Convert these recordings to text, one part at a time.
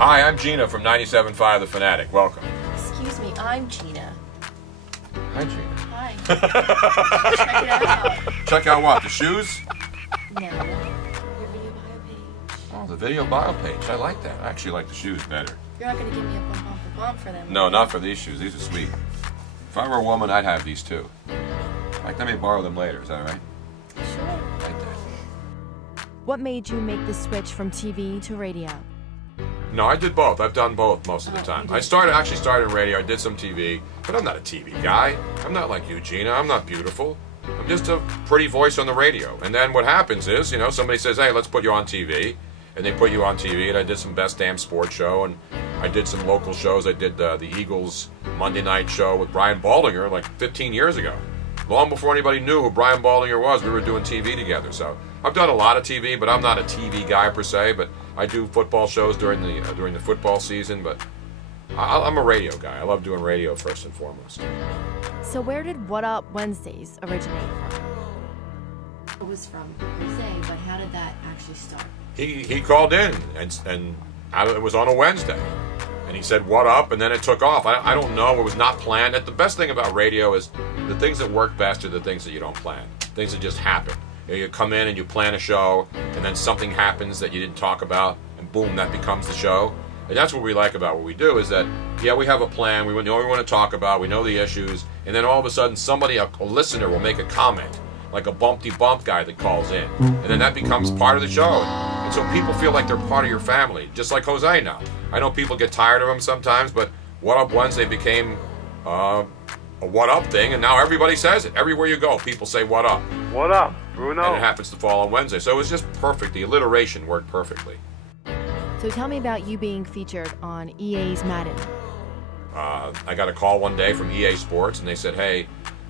Hi, I'm Gina from 97.5 The Fanatic. Welcome. Excuse me, I'm Gina. Hi, Gina. Hi. Check it out. Check out what? The shoes? No. Your video bio page. Oh, the video bio page. I like that. I actually like the shoes better. You're not going to give me a bump for them. No, not for these shoes. These are sweet. If I were a woman, I'd have these too. Like, let me borrow them later. Is that right? Sure. Like that. What made you make the switch from TV to radio? No, I did both. I've done both most of the time. I actually started in radio. I did some TV, but I'm not a TV guy. I'm not like you, Gina. I'm not beautiful. I'm just a pretty voice on the radio. And then what happens is, you know, somebody says, hey, let's put you on TV. And they put you on TV, and I did some Best Damn Sports Show, and I did some local shows. I did the Eagles Monday night show with Brian Baldinger like 15 years ago. Long before anybody knew who Brian Baldinger was, we were doing TV together. So I've done a lot of TV, but I'm not a TV guy per se. But I do football shows during the football season. But I'm a radio guy. I love doing radio first and foremost. So where did What Up Wednesdays originate from? It was from Jose, but how did that actually start? He called in, and it was on a Wednesday. And he said, what up? And then it took off. I don't know. It was not planned. The best thing about radio is the things that work best are the things that you don't plan. Things that just happen. You come in and you plan a show, and then something happens that you didn't talk about, and boom, that becomes the show. And that's what we like about what we do is that, yeah, we have a plan. We know what we want to talk about. We know the issues. And then all of a sudden, somebody, a listener, will make a comment, like a bumpty-bump guy that calls in. And then that becomes part of the show. And so people feel like they're part of your family, just like Jose now. I know people get tired of him sometimes, but What Up Wednesday became a what up thing, and now everybody says it. Everywhere you go, people say what up. What up, Bruno? And it happens to fall on Wednesday. So it was just perfect. The alliteration worked perfectly. So tell me about you being featured on EA's Madden. I got a call one day from EA Sports, and they said, hey,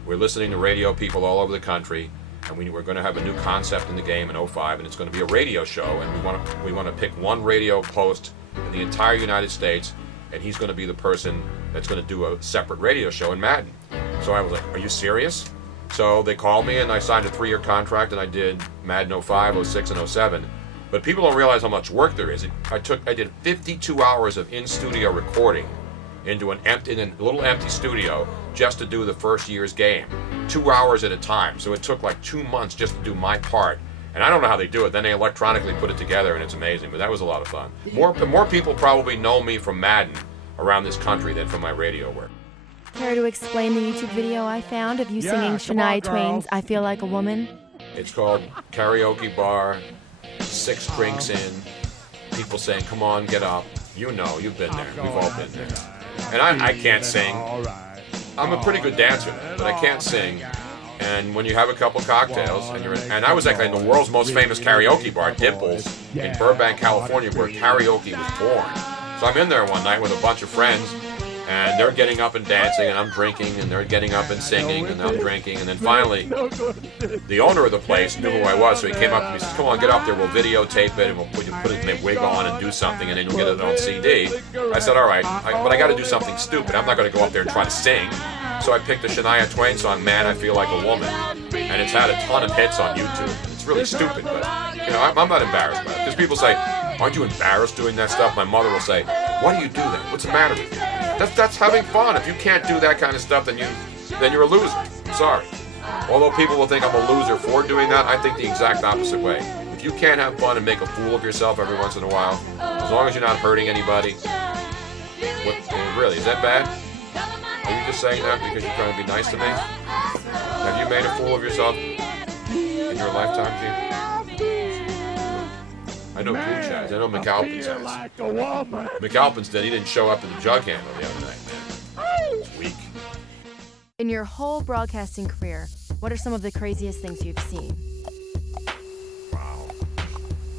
we're listening to radio people all over the country, and we're going to have a new concept in the game in 05, and it's going to be a radio show, and we want to pick one radio host in the entire United States, and he's going to be the person that's going to do a separate radio show in Madden. So I was like, are you serious? So they called me, and I signed a 3-year contract, and I did Madden 05, 06, and 07. But people don't realize how much work there is. I did 52 hours of in-studio recording in a little empty studio just to do the first year's game, 2 hours at a time. So it took like 2 months just to do my part. And I don't know how they do it. Then they electronically put it together, and it's amazing. But that was a lot of fun. More people probably know me from Madden around this country than from my radio work. Care to explain the YouTube video I found of you singing Shania Twain's I Feel Like a Woman? It's called Karaoke Bar, 6 drinks in, people saying, come on, get up. You know, you've been there. We've all been there. And I can't sing. I'm a pretty good dancer, but I can't sing. And when you have a couple cocktails, and I was actually in the world's most famous karaoke bar, Dimples, in Burbank, California, where karaoke was born. So I'm in there one night with a bunch of friends, and they're getting up and dancing, and I'm drinking, and they're getting up and singing, and I'm drinking, and then finally, the owner of the place knew who I was, so he came up to me and said, come on, get up there, we'll videotape it, and we'll put his wig on and do something, and then you'll get it on CD. I said, all right, but I got to do something stupid. I'm not going to go up there and try to sing. So I picked the Shania Twain song, Man, I Feel Like a Woman, and it's had a ton of hits on YouTube. It's really stupid, but, you know, I'm not embarrassed by it. Because people say, aren't you embarrassed doing that stuff? My mother will say, why do you do that? What's the matter with you? That's having fun. If you can't do that kind of stuff, then you're a loser. I'm sorry. Although people will think I'm a loser for doing that, I think the exact opposite way. If you can't have fun and make a fool of yourself every once in a while, as long as you're not hurting anybody, really, is that bad? Are you just saying that because you're trying to be nice to me? Have you made a fool of yourself in your lifetime, Gene? I know Gooch has. I know McAlpin's has. McAlpin's did. He didn't show up at the jug handle the other night, man. It's weak. In your whole broadcasting career, what are some of the craziest things you've seen? Wow.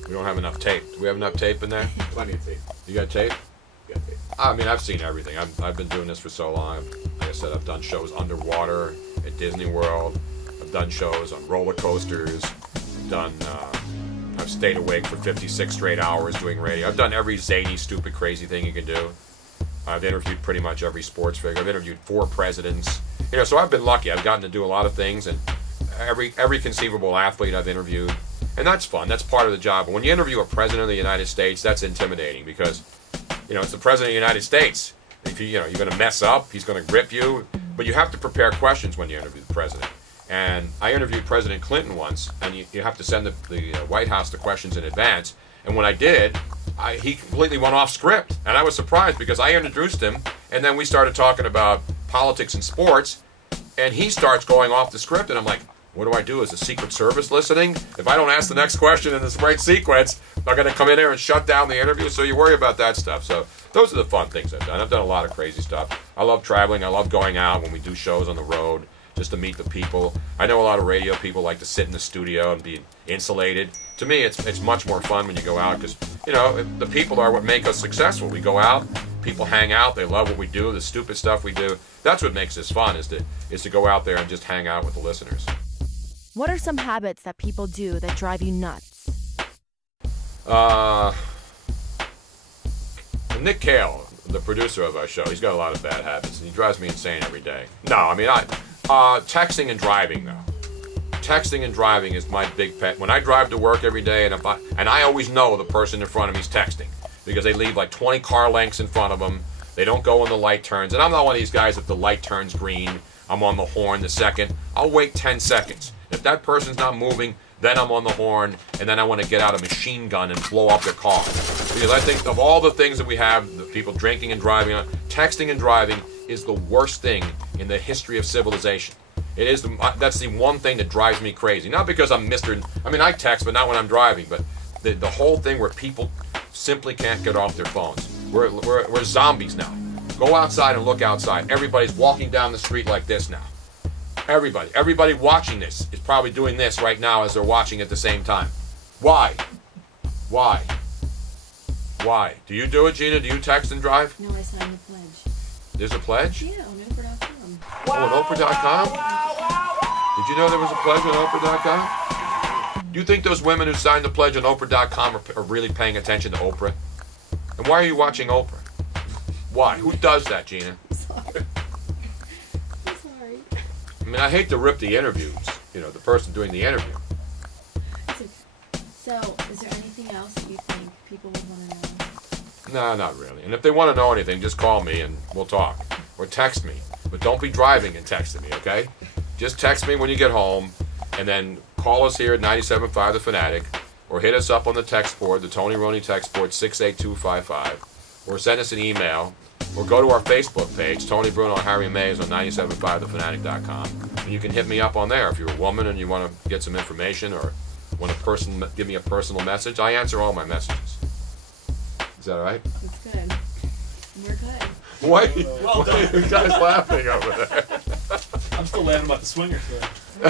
We don't have enough tape. Do we have enough tape in there? Plenty of tape. You got tape? Yeah, tape. I mean, I've seen everything. I've been doing this for so long. Like I said, I've done shows underwater at Disney World. I've done shows on roller coasters. I've stayed awake for 56 straight hours doing radio. I've done every zany, stupid, crazy thing you can do. I've interviewed pretty much every sports figure. I've interviewed 4 presidents. You know, so I've been lucky. I've gotten to do a lot of things, and every conceivable athlete I've interviewed. And that's fun. That's part of the job. But when you interview a president of the United States, that's intimidating because, You know, it's the President of the United States. If you're going to mess up, he's going to grip you. But you have to prepare questions when you interview the president. And I interviewed President Clinton once, and you have to send the White House the questions in advance. And when I did, he completely went off script. And I was surprised because I introduced him, and then we started talking about politics and sports, and he starts going off the script, and I'm like, what do I do? Is the Secret Service listening? If I don't ask the next question in this right sequence, they're going to come in there and shut down the interview, so you worry about that stuff. So those are the fun things I've done. I've done a lot of crazy stuff. I love traveling. I love going out when we do shows on the road just to meet the people. I know a lot of radio people like to sit in the studio and be insulated. To me, it's much more fun when you go out because, you know, the people are what make us successful. We go out, people hang out, they love what we do, the stupid stuff we do. That's what makes this fun, is to go out there and just hang out with the listeners. What are some habits that people do that drive you nuts? Nick Cale, the producer of our show, he's got a lot of bad habits, and he drives me insane every day. No, I mean, texting and driving, though. Texting and driving is my big pet. When I drive to work every day, and I always know the person in front of me is texting, because they leave like 20 car lengths in front of them. They don't go when the light turns. And I'm not one of these guys, if the light turns green, I'm on the horn the second. I'll wait 10 seconds. If that person's not moving, then I'm on the horn, and then I want to get out a machine gun and blow up their car. Because I think of all the things that we have, the people drinking and driving, texting and driving is the worst thing in the history of civilization. It is. That's the one thing that drives me crazy. Not because I'm I text, but not when I'm driving. But the whole thing where people simply can't get off their phones. We're zombies now. Go outside and look outside. Everybody's walking down the street like this now. Everybody watching this is probably doing this right now as they're watching at the same time. Why? Do you do it, Gina? Do you text and drive? No, I signed the pledge. There's a pledge? Yeah, on Oprah.com. Oh, on Oprah.com? Did you know there was a pledge on Oprah.com? Do you think those women who signed the pledge on Oprah.com are really paying attention to Oprah? And why are you watching Oprah? Why? Who does that, Gina? I'm sorry. I mean, I hate to rip the interviews, the person doing the interview. It's okay. So, is there anything else that you think people would want to know? No, not really. And if they want to know anything, just call me and we'll talk. Or text me. But don't be driving and texting me, okay? Just text me when you get home, and then call us here at 97.5 The Fanatic, or hit us up on the text board, the Tony Bruno text board, 68255, or send us an email, or go to our Facebook page, Tony Bruno and Harry Mays on 97.5thefanatic.com. And you can hit me up on there if you're a woman and you want to get some information or want a give me a personal message. I answer all my messages. Is that all right? It's good. We're good. What? Well done. You guys laughing over there? I'm still laughing about the swingers story. I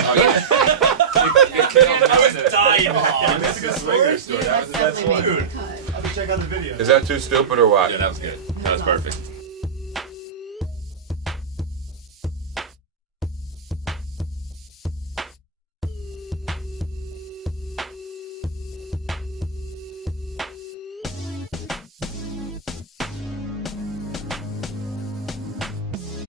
was dying. That's a good swinger story. That's definitely making the cut. I have to check out the video. Is that too stupid or what? Yeah, that was good. That was perfect.